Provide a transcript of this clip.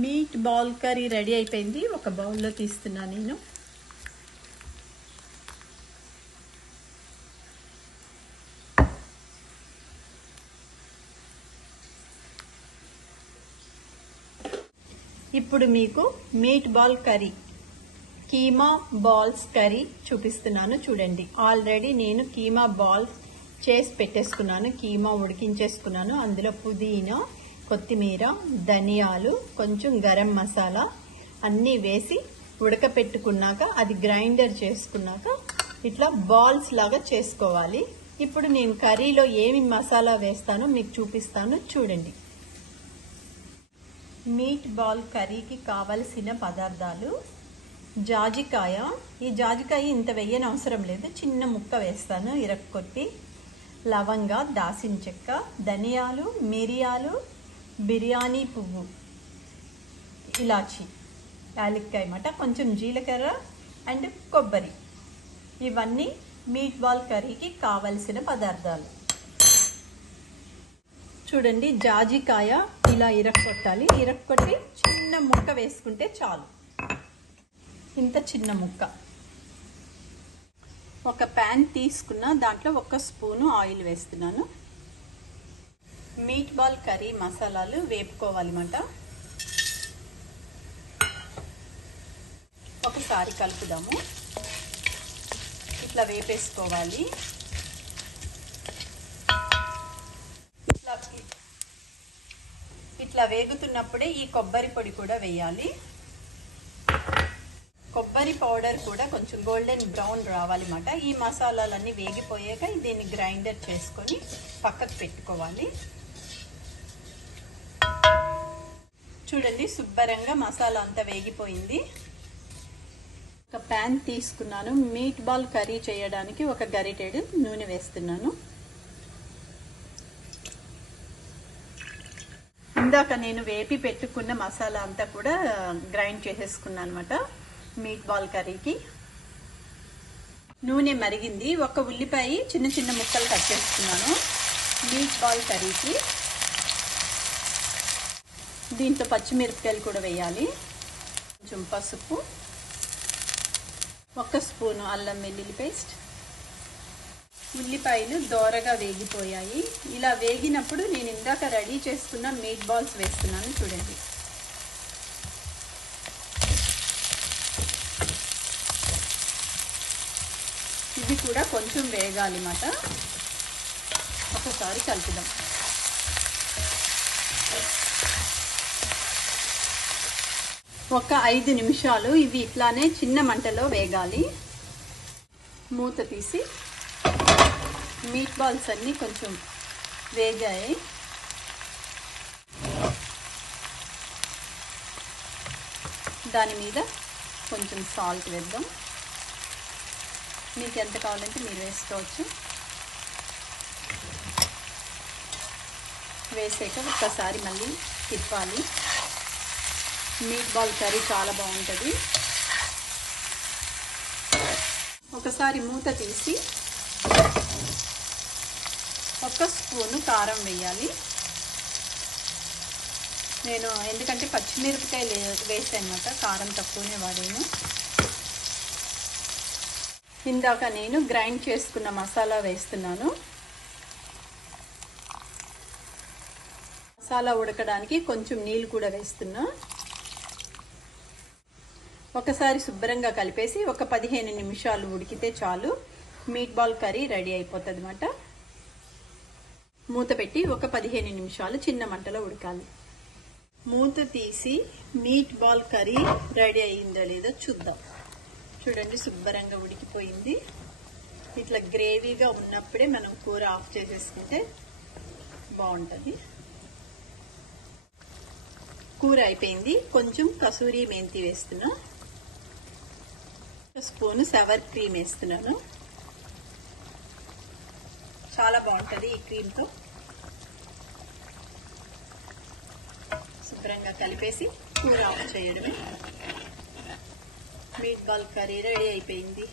Meet ball curry ready అయిపోయింది. ఒక బౌల్లో తీస్తున్నా నేను. ఇప్పుడు మీకు meet ball curry, keema balls curry చూపిస్తున్నాను చూడండి. ఆల్రెడీ నేను కీమా బాల్స్ చేసి పెట్టేసుకున్నాను, కీమా ఉడికించేసుకున్నాను. అందులో పుదీనా, కొత్తిమీర, ధనియాలు, కొంచెం గరం మసాలా అన్నీ వేసి ఉడకపెట్టుకున్నాక అది గ్రైండర్ చేసుకున్నాక ఇట్లా బాల్స్ లాగా చేసుకోవాలి. ఇప్పుడు నేను కర్రీలో ఏమి మసాలా వేస్తానో మీకు చూపిస్తాను చూడండి. మీట్ బాల్ కర్రీకి కావలసిన పదార్థాలు: జాజికాయ. ఈ జాజికాయ ఇంత వేయని అవసరం లేదు, చిన్న ముక్క వేస్తాను ఇరక్కొట్టి. లవంగ, దాల్చిన చెక్క, ధనియాలు, మిరియాలు, బిర్యానీ పువ్వు, ఇలాచి, యాలక్కాయ మాట, కొంచెం జీలకర్ర అండ్ కొబ్బరి. ఇవన్నీ మీట్ బాల్ కర్రీకి కావలసిన పదార్థాలు. చూడండి, జాజికాయ ఇలా ఇరక్కొట్టాలి. ఇరక్కొట్టి చిన్న ముక్క వేసుకుంటే చాలు, ఇంత చిన్న ముక్క. ఒక ప్యాన్ తీసుకున్న, దాంట్లో 1 స్పూను ఆయిల్ వేస్తున్నాను. మీట్ బాల్ కర్రీ మసాలాలు వేపుకోవాలన్నమాట. ఒకసారి కలుపుదాము. ఇట్లా వేపేసుకోవాలి. ఇట్లా వేగుతున్నప్పుడే ఈ కొబ్బరి పొడి కూడా వేయాలి. కొబ్బరి పౌడర్ కూడా కొంచెం గోల్డెన్ బ్రౌన్ రావాలన్నమాట. ఈ మసాలాలన్నీ వేగిపోయాక దీన్ని గ్రైండర్ చేసుకొని పక్కకు పెట్టుకోవాలి. చూడండి, శుభ్రంగా మసాలా అంతా వేగిపోయింది. ఒక ప్యాన్ తీసుకున్నాను. మీట్ బాల్ కర్రీ చేయడానికి ఒక గరిటెడు నూనె వేస్తున్నాను. ఇందాక నేను వేపి పెట్టుకున్న మసాలా అంతా కూడా గ్రైండ్ చేసేసుకున్నాను అనమాట మీట్ బాల్ కర్రీకి. నూనె మరిగింది. ఒక ఉల్లిపాయ చిన్న చిన్న ముక్కలు కట్ చేసుకున్నాను మీట్ బాల్ కర్రీకి. దీంట్లో పచ్చిమిరపకాయలు కూడా వేయాలి. కొంచెం పసుపు, 1 స్పూను అల్లం వెల్లుల్లి పేస్ట్. ఉల్లిపాయలు దోరగా వేగిపోయాయి. ఇలా వేగినప్పుడు నేను ఇందాక రెడీ చేసుకున్న మీట్ బాల్స్ వేస్తున్నాను చూడండి. ఇది కూడా కొంచెం వేగాలి మాట. ఒకసారి కలుపుదాం. ఒక 5 నిమిషాలు ఇవి ఇట్లానే చిన్న మంటలో వేగాలి. మూత తీసి, మీట్ బాల్స్ అన్నీ కొంచెం వేగాయి. దాని మీద కొంచెం సాల్ట్ వేద్దాం. మీకు ఎంత కావాలంటే మీరు వేసుకోవచ్చు. వేసాక ఒక్కసారి మళ్ళీ తిప్పాలి. మీట్ బాల్ కర్రీ చాలా బాగుంటుంది. ఒకసారి మూత తీసి 1 స్పూను కారం వేయాలి. నేను ఎందుకంటే పచ్చిమిరపకాయలు వేసాను అన్నమాట, కారం తక్కువనే వాడాను. ఇందాక నేను గ్రైండ్ చేసుకున్న మసాలా వేస్తున్నాను. మసాలా ఉడకడానికి కొంచెం నీళ్ళు కూడా వేస్తున్నా. ఒకసారి శుభ్రంగా కలిపేసి ఒక 15 నిమిషాలు ఉడికితే చాలు. మీట్ బాల్ కర్రీ రెడీ అయిపోతుంది అన్నమాట. మూత పెట్టి ఒక 15 నిమిషాలు చిన్న మంటలో ఉడకాలి. మూత తీసి మీట్ బాల్ కర్రీ రెడీ అయిందో లేదో చూద్దాం. చూడండి, శుభ్రంగా ఉడికిపోయింది. ఇట్లా గ్రేవీగా ఉన్నప్పుడే మనం కూర ఆఫ్ చేసేసుకుంటే బాగుంటుంది. కూర అయిపోయింది. కొంచెం కసూరి మెంతి వేస్తున్నా. 1 స్పూను సవర్ క్రీమ్ వేస్తున్నాను. చాలా బాగుంటుంది ఈ క్రీమ్తో. శుభ్రంగా కలిపేసి కూర ఆఫ్ చేయడమే. మీట్ బాల్ కర్రీ రెడీ అయిపోయింది.